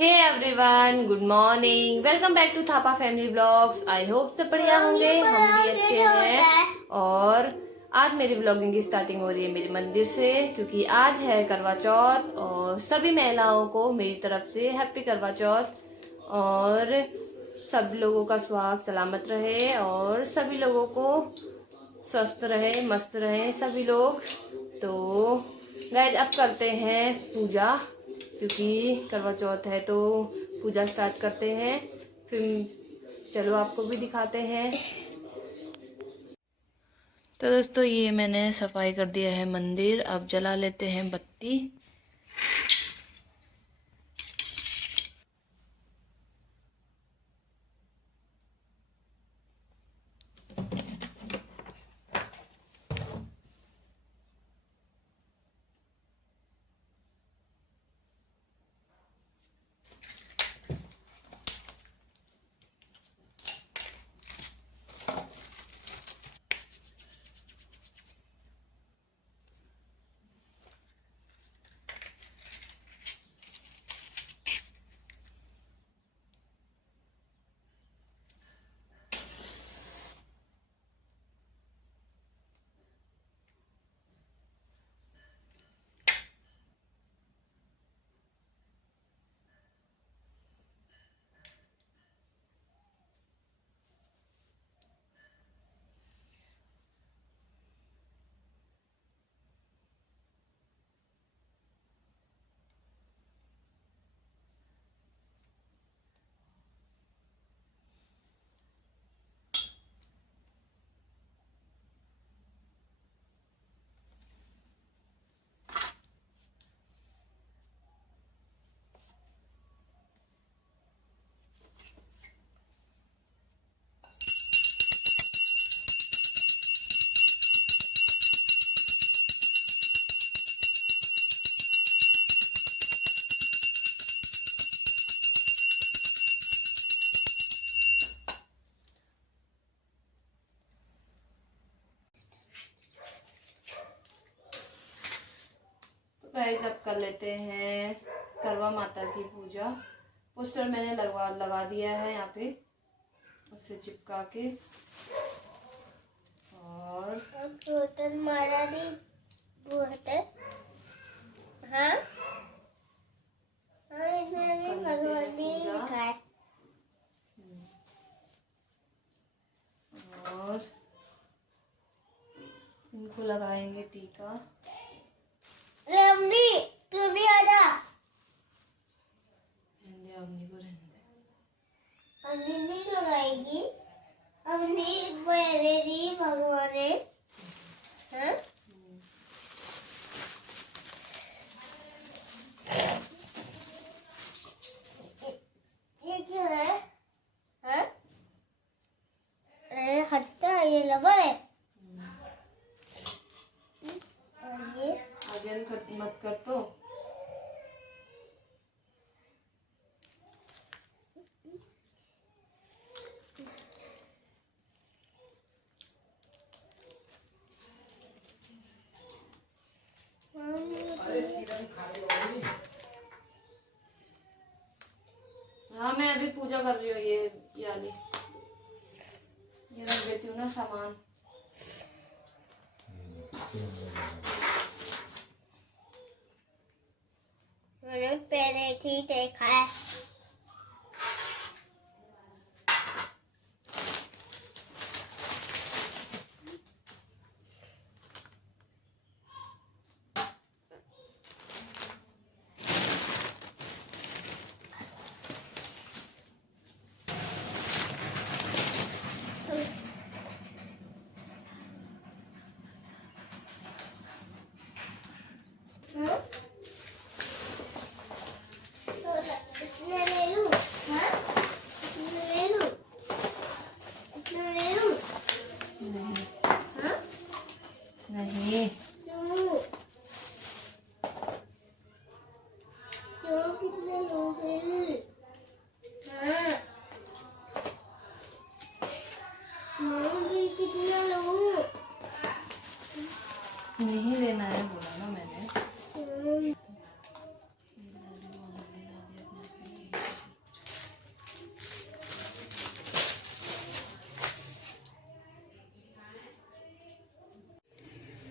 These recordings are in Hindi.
Hey everyone, good morning. Welcome back to Thapa family blogs. I hope सब बढ़िया होंगे, हम भी अच्छे हैं। और आज मेरी ब्लॉगिंग की स्टार्टिंग हो रही है मेरे मंदिर से, क्योंकि आज है करवा चौथ। और सभी महिलाओं को मेरी तरफ से हैप्पी करवा चौथ। और सब लोगों का सुहाग सलामत रहे और सभी लोगों को स्वस्थ रहे, मस्त रहे सभी लोग। तो गाइस अब करते हैं पूजा, क्योंकि करवा चौथ है तो पूजा स्टार्ट करते हैं। फिर चलो आपको भी दिखाते हैं। तो दोस्तों ये मैंने सफाई कर दिया है मंदिर। अब जला लेते हैं बत्ती। गाइस अब कर लेते हैं करवा माता की पूजा। पोस्टर मैंने लगा दिया है यहाँ पे, उससे चिपका के। और मारा नहीं हाँ और इनको लगाएंगे टीका। अम्मी तू भी आजा। रहने अग्नि को रहने दे। अम्मी नहीं लगाएगी, अम्मी बोलेगी भगवान है। हाँ? ये क्यों है? हाँ? अरे हटता है, ये लबा है। और ये आगे मत कर तो। हाँ मैं अभी पूजा कर रही हूँ। ये रख देती हूँ ना सामान। मैंने पहले ही देखा है।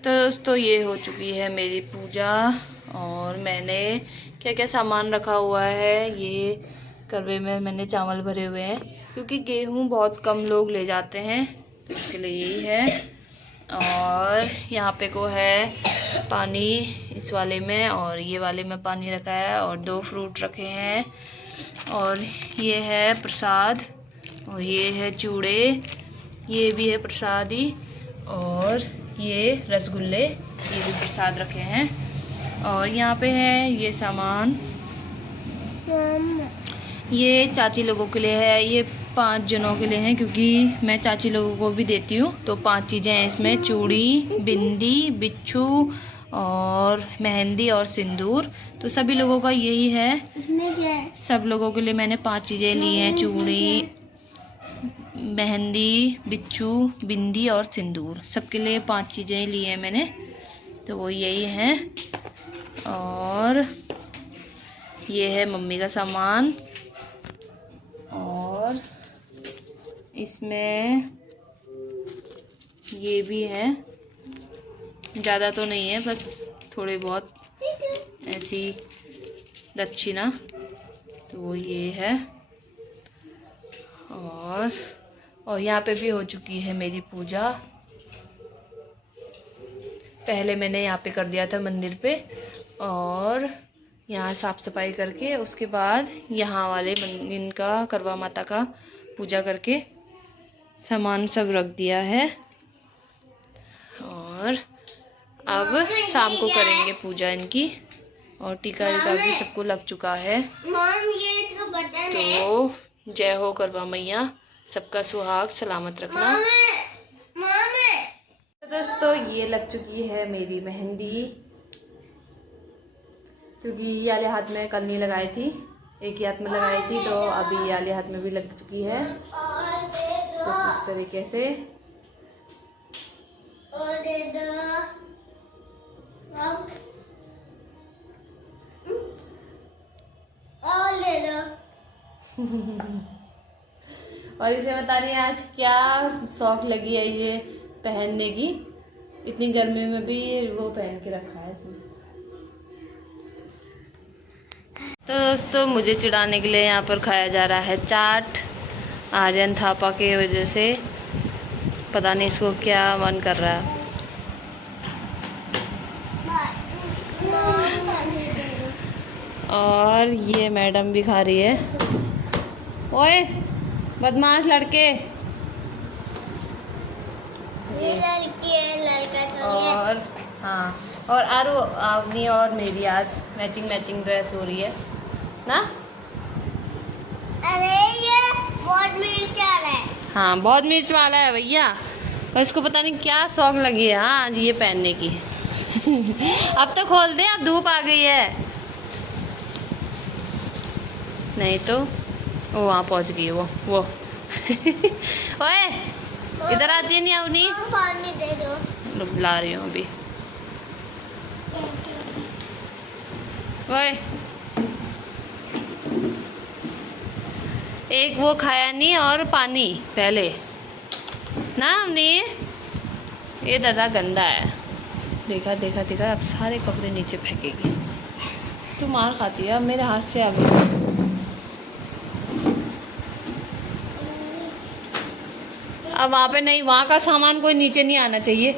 तो दोस्तों ये हो चुकी है मेरी पूजा और मैंने क्या क्या सामान रखा हुआ है। ये करवे में मैंने चावल भरे हुए हैं क्योंकि गेहूँ बहुत कम लोग ले जाते हैं, तो इसके लिए यही है। और यहाँ पे को है पानी इस वाले में और ये वाले में पानी रखा है और 2 फ्रूट रखे हैं और ये है प्रसाद और ये है चूड़े, ये भी है प्रसाद ही और ये रसगुल्ले, ये भी प्रसाद रखे हैं। और यहाँ पे है ये सामान, ये चाची लोगों के लिए है, ये 5 जनों के लिए हैं क्योंकि मैं चाची लोगों को भी देती हूँ। तो 5 चीज़ें हैं इसमें, चूड़ी, बिंदी, बिच्छू और मेहंदी और सिंदूर। तो सभी लोगों का यही है। सब लोगों के लिए मैंने 5 चीज़ें ली हैं, चूड़ी, मेहंदी, बिच्छू, बिंदी और सिंदूर। सबके लिए 5 चीज़ें ली हैं मैंने, तो वो यही हैं। और ये है मम्मी का सामान और इसमें ये भी है, ज़्यादा तो नहीं है, बस थोड़े बहुत ऐसी दक्षिणा, तो वो ये है। और यहाँ पे भी हो चुकी है मेरी पूजा। पहले मैंने यहाँ पे कर दिया था मंदिर पे और यहाँ साफ़ सफाई करके उसके बाद यहाँ वाले इनका करवा माता का पूजा करके सामान सब रख दिया है। और अब शाम को करेंगे पूजा इनकी और टीका वीका भी सबको लग चुका है। तो जय हो करवा मैया, सबका सुहाग सलामत रखना। दोस्तों ये लग चुकी है मेरी मेहंदी क्योंकि ये वाले हाथ में कल नहीं लगाई थी, एक ही हाथ में लगाई थी, तो अभी ये वाले हाथ में भी लग चुकी है। तो इस तरीके से और इसे बता रही है आज क्या शौक लगी है ये पहनने की, इतनी गर्मी में भी वो पहन के रखा है इसने। तो दोस्तों मुझे चिढ़ाने के लिए यहाँ पर खाया जा रहा है चाट। आर्यन थापा के वजह से पता नहीं इसको क्या मन कर रहा है। और ये मैडम भी खा रही है। ओए बदमाश लड़के, ये लड़की है, लड़का थोड़ी है। और हाँ, और आरू आवनी और मेरी आज मैचिंग ड्रेस हो रही है ना। अरे ये बहुत मिर्च वाला है। हाँ बहुत मिर्च वाला है भैया, और इसको पता नहीं क्या शौक लगी है हाँ आज ये पहनने की। अब तो खोल दे, अब धूप आ गई है। नहीं तो वो वहाँ पहुँच गई वो ओए इधर आती है नहीं अवनी, पानी दे दो। ला रही हूँ अभी। ओए एक वो खाया नहीं और पानी पहले ना हमने, ये दादा गंदा है। देखा देखा देखा, अब सारे कपड़े नीचे फेंकेगी। तो मार खाती है अब मेरे हाथ से। अब वहाँ पे नहीं, वहाँ का सामान कोई नीचे नहीं आना चाहिए।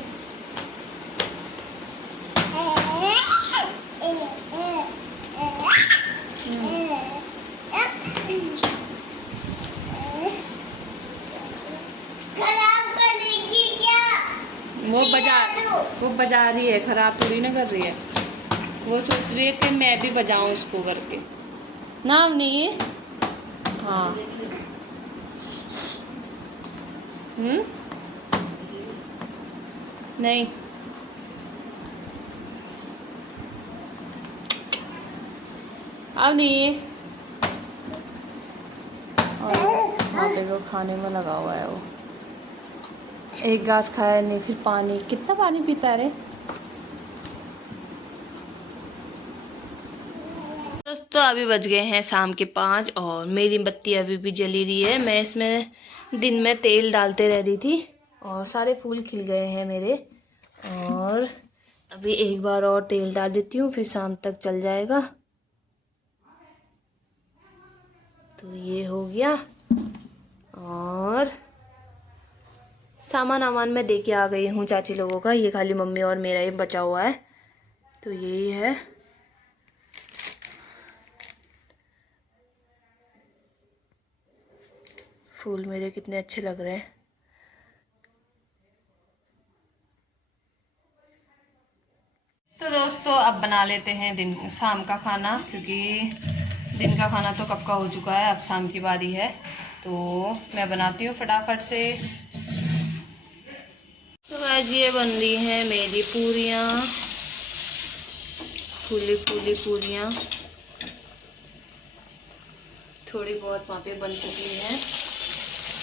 खराब करेगी क्या? वो बजा रही है, खराब थोड़ी ना कर रही है। वो सोच रही है कि मैं भी बजाऊं उसको करके ना। नहीं हाँ नहीं अब नहीं। और वहाँ पे वो खाने में लगा हुआ है, वो एक घास खाया नहीं, फिर पानी, कितना पानी पीता रे। दोस्तों अभी बज गए हैं शाम के 5 और मेरी बत्ती अभी भी जली रही है। मैं इसमें दिन में तेल डालते रह रही थी और सारे फूल खिल गए हैं मेरे। और अभी एक बार और तेल डाल देती हूँ, फिर शाम तक चल जाएगा। तो ये हो गया। और सामान वामान मैं दे के आ गई हूँ चाची लोगों का, ये खाली मम्मी और मेरा ही बचा हुआ है। तो यही है। फूल मेरे कितने अच्छे लग रहे हैं। तो दोस्तों अब बना लेते हैं शाम का खाना, क्योंकि दिन का खाना तो कब का हो चुका है, अब शाम की बारी है। तो मैं बनाती हूँ फटाफट से। तो आज ये बन रही हैं मेरी पूरियाँ, फूली फूली पूरियाँ। थोड़ी बहुत वहाँ पे बन चुकी हैं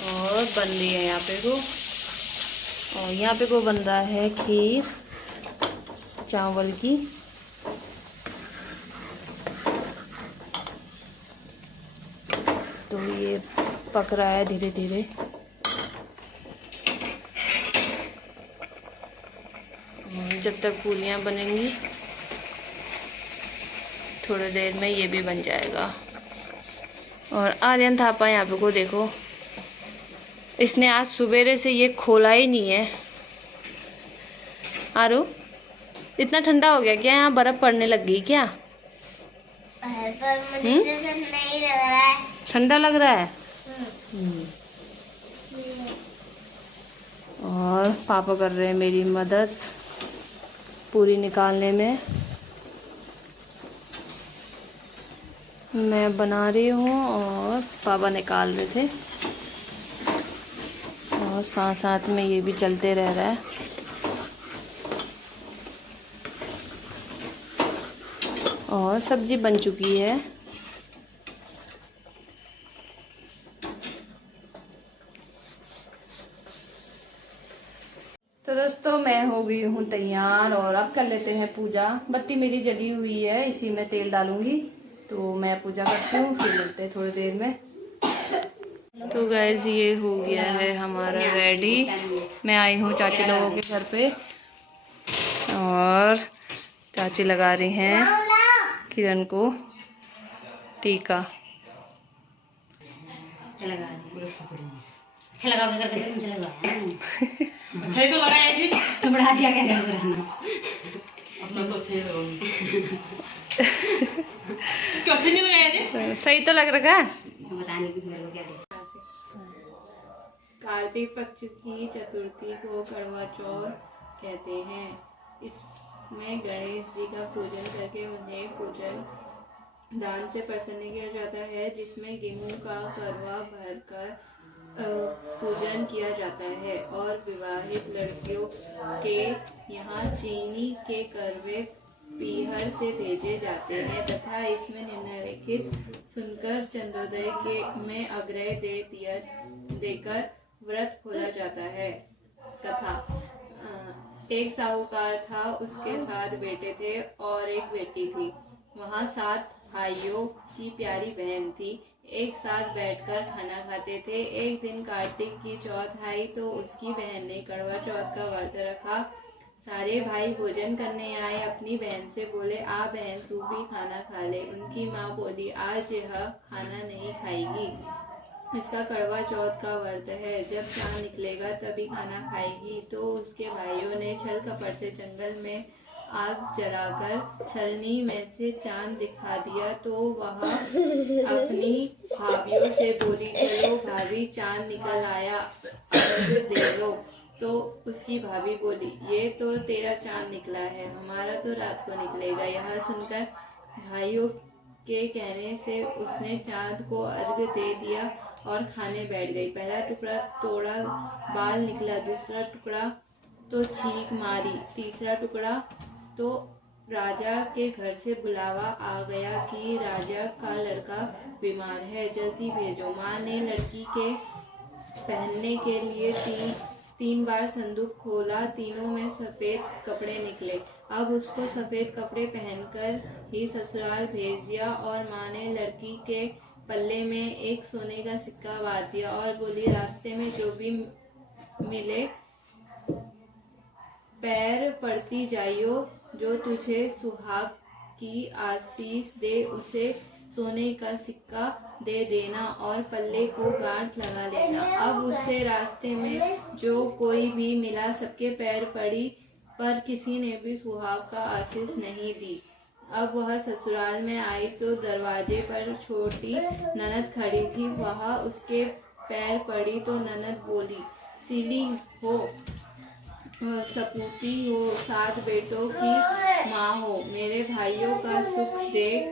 और बन रही है यहाँ पे को। और यहाँ पे को बन रहा है खीर चावल की। तो ये पक रहा है धीरे धीरे। जब तक पूरियाँ बनेंगी थोड़ी देर में ये भी बन जाएगा। और आर्यन थापा यहाँ पे को देखो, इसने आज सवेरे से ये खोला ही नहीं है। आरू, इतना ठंडा हो गया क्या? यहाँ बर्फ पड़ने लग गई क्या? पर मुझे जैसे नहीं लग रहा है। ठंडा लग रहा है। और पापा कर रहे हैं मेरी मदद पूरी निकालने में। मैं बना रही हूँ और पापा निकाल रहे थे, और साथ साथ में ये भी चलते रह रहा है। और सब्जी बन चुकी है। तो दोस्तों मैं हो गई हूँ तैयार, और अब कर लेते हैं पूजा। बत्ती मेरी जली हुई है, इसी में तेल डालूंगी। तो मैं पूजा करती हूँ, फिर मिलते हैं थोड़ी देर में। तो गाइस ये हो गया है हमारा रेडी। मैं आई हूँ चाची लोगों के घर पे, और चाची लगा रही हैं किरण को टीका। अच्छा लगा करके तो मुझे लगाया अच्छा ही तो लगाया जी, तो बढ़ा दिया क्या रहना अपना तो अच्छे क्यों अच्छे नहीं लगाया जी? सही तो लग रहा है। बताने की मेरे को क्या दे। कार्तिक पक्ष की चतुर्थी को करवा चौथ कहते हैं। इसमें गणेश जी का पूजन करके उन्हें पूजन दान से प्रसन्न किया जाता है, जिसमें गेहूं का करवा भरकर पूजन किया जाता है। और विवाहित लड़कियों के यहाँ चीनी के करवे पीहर से भेजे जाते हैं, तथा इसमें निम्नलिखित सुनकर चंद्रोदय के में अग्रह देकर व्रत खोला जाता है। कथा। एक साहूकार था, उसके 7 बेटे थे और एक बेटी थी। वहाँ 7 भाइयों की प्यारी बहन थी। एक साथ बैठकर खाना खाते थे। एक दिन कार्तिक की चौथ आई तो उसकी बहन ने करवा चौथ का व्रत रखा। सारे भाई भोजन करने आए। अपनी बहन से बोले, आ बहन तू भी खाना खा ले। उनकी माँ बोली, आज यह खाना नहीं खाएगी, इसका करवा चौथ का व्रत है, जब चांद निकलेगा तभी खाना खाएगी। तो उसके भाइयों ने छल कपट से जंगल में आग जलाकर छलनी में से चांद दिखा दिया। तो वह अपनी भाभियों से बोली, चलो भाभी चांद निकल आया, अर्घ दे लो। तो उसकी भाभी बोली, ये तो तेरा चांद निकला है, हमारा तो रात को निकलेगा। यह सुनकर भाइयों के कहने से उसने चांद को अर्घ दे दिया और खाने बैठ गई। पहला टुकड़ा तोड़ा, बाल निकला। दूसरा टुकड़ा तो चीख मारी। तीसरा टुकड़ा तो राजा के घर से बुलावा आ गया कि राजा का लड़का बीमार है, जल्दी भेजो। माँ ने लड़की के पहनने के लिए तीन बार संदूक खोला। तीनों में सफेद कपड़े निकले। अब उसको सफेद कपड़े पहनकर ही ससुराल भेज दिया। और माँ ने लड़की के पल्ले में एक सोने का सिक्का बांध दिया और बोली, रास्ते में जो भी मिले पैर पड़ती जाइयो, जो तुझे सुहाग की आशीष दे उसे सोने का सिक्का दे देना और पल्ले को गांठ लगा लेना। अब उसे रास्ते में जो कोई भी मिला सबके पैर पड़ी, पर किसी ने भी सुहाग का आशीष नहीं दी। अब वह ससुराल में आई तो दरवाजे पर छोटी ननद खड़ी थी। वह उसके पैर पड़ी तो ननद बोली, सीली हो, सपूती हो, 7 बेटों की माँ हो, मेरे भाइयों का सुख देख।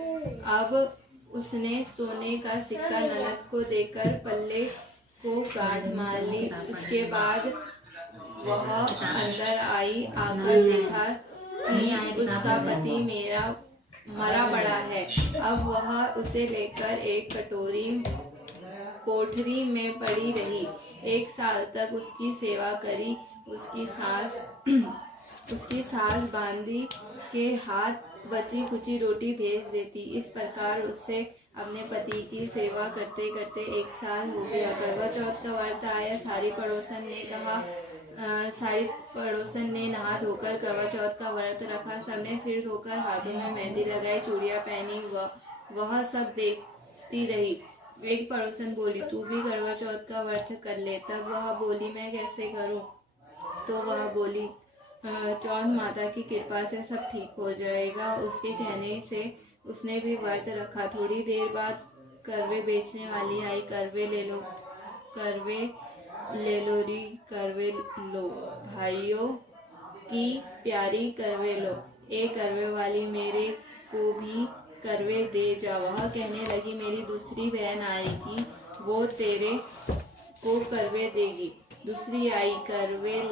अब उसने सोने का सिक्का ननद को देकर पल्ले को गांठ मार ली। उसके बाद वह अंदर आई, आकर देखा कि उसका पति मरा पड़ा है। अब वह उसे लेकर एक कोठरी में पड़ी रही। 1 साल तक उसकी सेवा करी। उसकी सास बांदी के हाथ बची कुची रोटी भेज देती। इस प्रकार उससे अपने पति की सेवा करते करते 1 साल हो गया। करवा चौथ का व्रत आया। सारी पड़ोसन ने नहा धोकर करवा चौथ का व्रत रखा। सबने सिर धोकर हाथों में मेहंदी लगाई, चूड़ियां पहनी। वह सब देखती रही। एक पड़ोसन बोली, तू भी करवा चौथ का व्रत कर ले। तब वह बोली, मैं कैसे करूं? तो वह बोली, चौथ माता की कृपा से सब ठीक हो जाएगा। उसके कहने से उसने भी व्रत रखा। थोड़ी देर बाद करवे बेचने वाली आई। करवे ले लो री, करवे लो, भाइयों की प्यारी करवे लो। ए करवे वाली, मेरे को भी करवे दे जा। वह कहने लगी, मेरी दूसरी बहन आएगी, वो तेरे को करवे देगी। दूसरी आई, करवे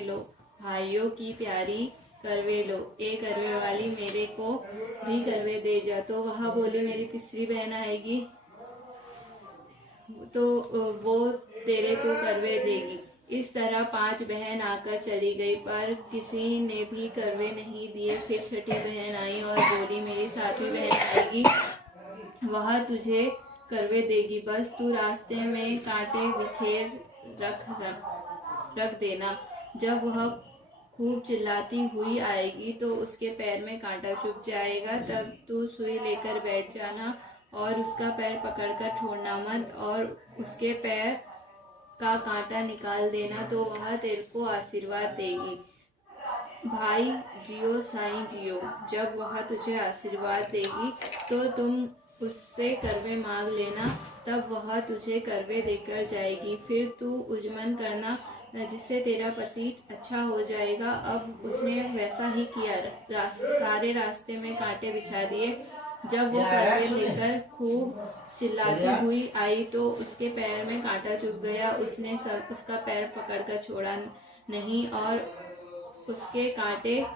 लो, भाइयों की प्यारी करवे लो। ए करवे वाली, मेरे को भी करवे दे जा। तो वह बोली, मेरी तीसरी बहन आएगी तो वो तेरे को करवे देगी। इस तरह 5 बहन आकर चली गई, पर किसी ने भी करवे नहीं दिए। फिर छठी बहन आई और बोली, मेरी 7वीं बहन आएगी, वह तुझे करवे देगी। बस तू रास्ते में कांटे बिखेर रख देना। जब वह खूब चिल्लाती हुई आएगी तो उसके पैर में कांटा चुभ जाएगा। तब तू सुई लेकर बैठ जाना और उसका पैर पकड़कर छोड़ना मत, और उसके पैर का कांटा निकाल देना, तो वह तेरे को आशीर्वाद देगी। भाई जियो साईं जियो। जब वह तुझे आशीर्वाद देगी तो तुम उससे करवे मांग लेना, तब वह तुझे करवे देकर जाएगी। फिर तू उजमन करना, जिससे तेरा पति अच्छा हो जाएगा। अब उसने वैसा ही किया। सारे रास्ते में कांटे बिछा दिए। जब वो करवे लेकर खूब चिल्लाती हुई आई तो उसके पैर में कांटा चुभ गया। उसने उसका पैर पकड़कर छोड़ा नहीं और उसके कांटे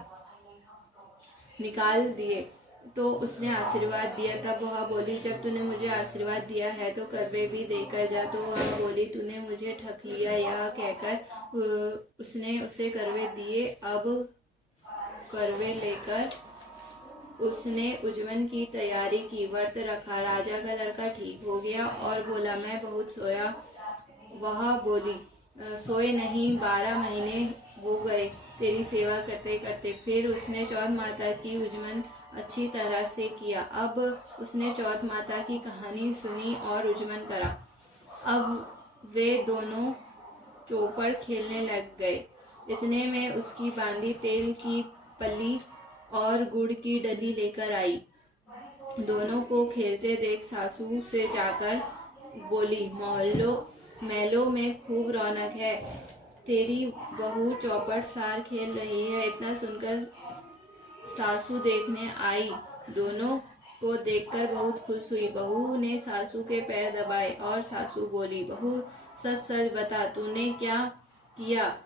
निकाल दिए। तो उसने आशीर्वाद दिया। तब वह बोली, जब तूने मुझे आशीर्वाद दिया है तो करवे भी देकर जा। तो वह बोली, तूने मुझे ठग लिया। यह कहकर उसने उसे करवे दिए। अब करवे लेकर उसने उजवन की तैयारी की, व्रत रखा। राजा का लड़का ठीक हो गया और बोला, मैं बहुत सोया। वह बोली, सोए नहीं, 12 महीने हो गए तेरी सेवा करते करते। फिर उसने चौथ माता की उजमन अच्छी तरह से किया। अब उसने चौथ माता की कहानी सुनी और उजमन करा। अब वे दोनों चौपड़ खेलने लग गए। इतने में उसकी बांदी तेल की पल्ली और गुड़ की डली लेकर आई। दोनों को खेलते देख सासू से जाकर बोली, महलों में खूब रौनक है, तेरी बहू चौपड़ सार खेल रही है। इतना सुनकर सासू देखने आई। दोनों को देखकर बहुत खुश हुई। बहू ने सासू के पैर दबाए और सासू बोली, बहू सच सच बता, तूने क्या किया?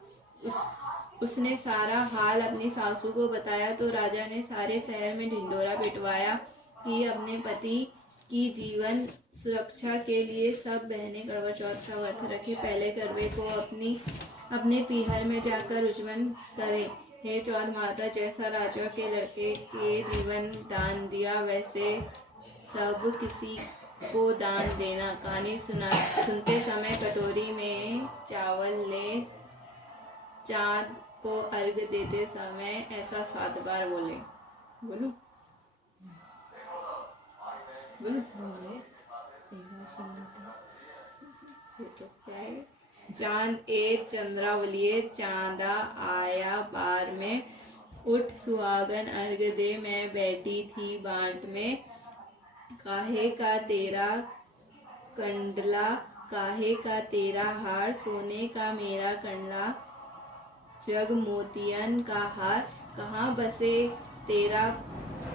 उसने सारा हाल अपनी सासू को बताया तो राजा ने सारे शहर में ढिंढोरा पिटवाया कि अपने पति की जीवन सुरक्षा के लिए सब बहनें करवा चौथ का व्रत रखे। पहले करवे को अपने पीहर में जाकर उजमन करें। हे चौथ माता, जैसा राजा के लड़के के जीवन दान दिया वैसे सब किसी को दान देना। कहानी सुनते समय कटोरी में चावल ले चांद को अर्घ देते समय ऐसा 7 बार बोले। बोलो बोलो ये तो क्या है? चांद ए चंद्रावलिए चांदा आया बार में, उठ सुहागन अर्घ दे मैं बैठी थी बाट में। काहे का तेरा कंडला काहे का तेरा हार, सोने का मेरा कंडला जग मोतियन का हार। कहाँ बसे तेरा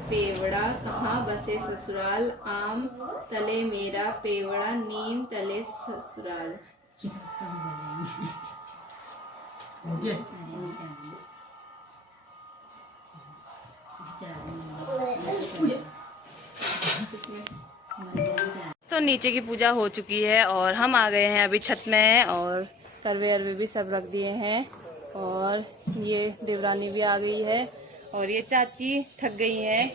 पेवड़ा कहाँ बसे ससुराल, आम तले मेरा पेवड़ा नीम तले ससुराल। तो नीचे की पूजा हो चुकी है और हम आ गए हैं अभी छत में, और तरवे अरवे भी सब रख दिए हैं, और ये देवरानी भी आ गई है, और ये चाची थक गई हैं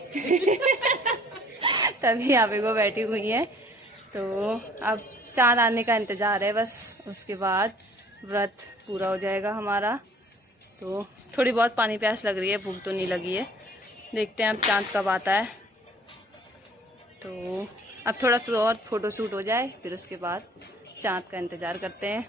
तभी यहाँ पे वो बैठी हुई हैं। तो अब चांद आने का इंतज़ार है बस, उसके बाद व्रत पूरा हो जाएगा हमारा। तो थोड़ी बहुत पानी प्यास लग रही है, भूख तो नहीं लगी है। देखते हैं अब चांद कब आता है। तो अब थोड़ा सा और फोटो शूट हो जाए, फिर उसके बाद चांद का इंतज़ार करते हैं।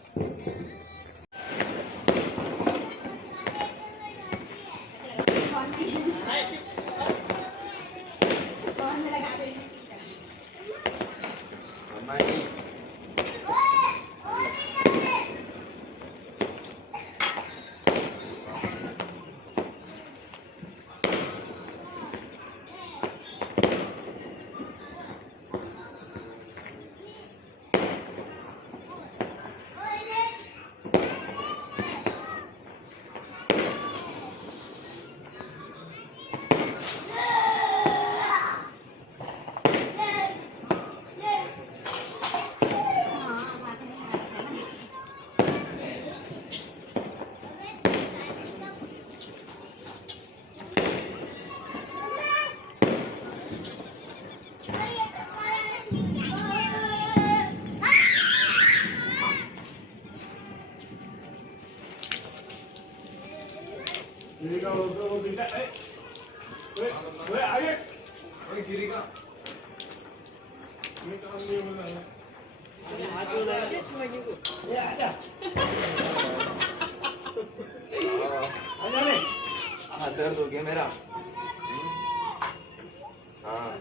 दर्द हो गया मेरा। हाँ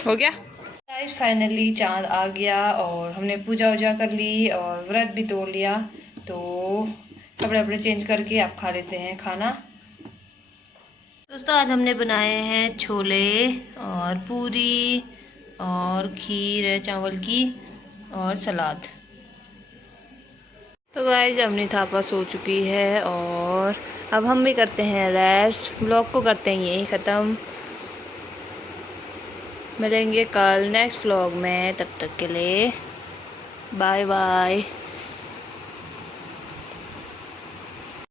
हो गया गाइस, फाइनली चांद आ गया और हमने पूजा वूजा कर ली और व्रत भी तोड़ लिया। तो कपड़े वपड़े चेंज करके आप खा लेते हैं खाना। दोस्तों आज हमने बनाए हैं छोले और पूरी और खीर है चावल की और सलाद। तो गाइस अपनी थापा सो चुकी है और अब हम भी करते हैं रेस्ट। व्लॉग को करते हैं यही ख़त्म। मिलेंगे कल नेक्स्ट व्लॉग में, तब तक के लिए बाय बाय।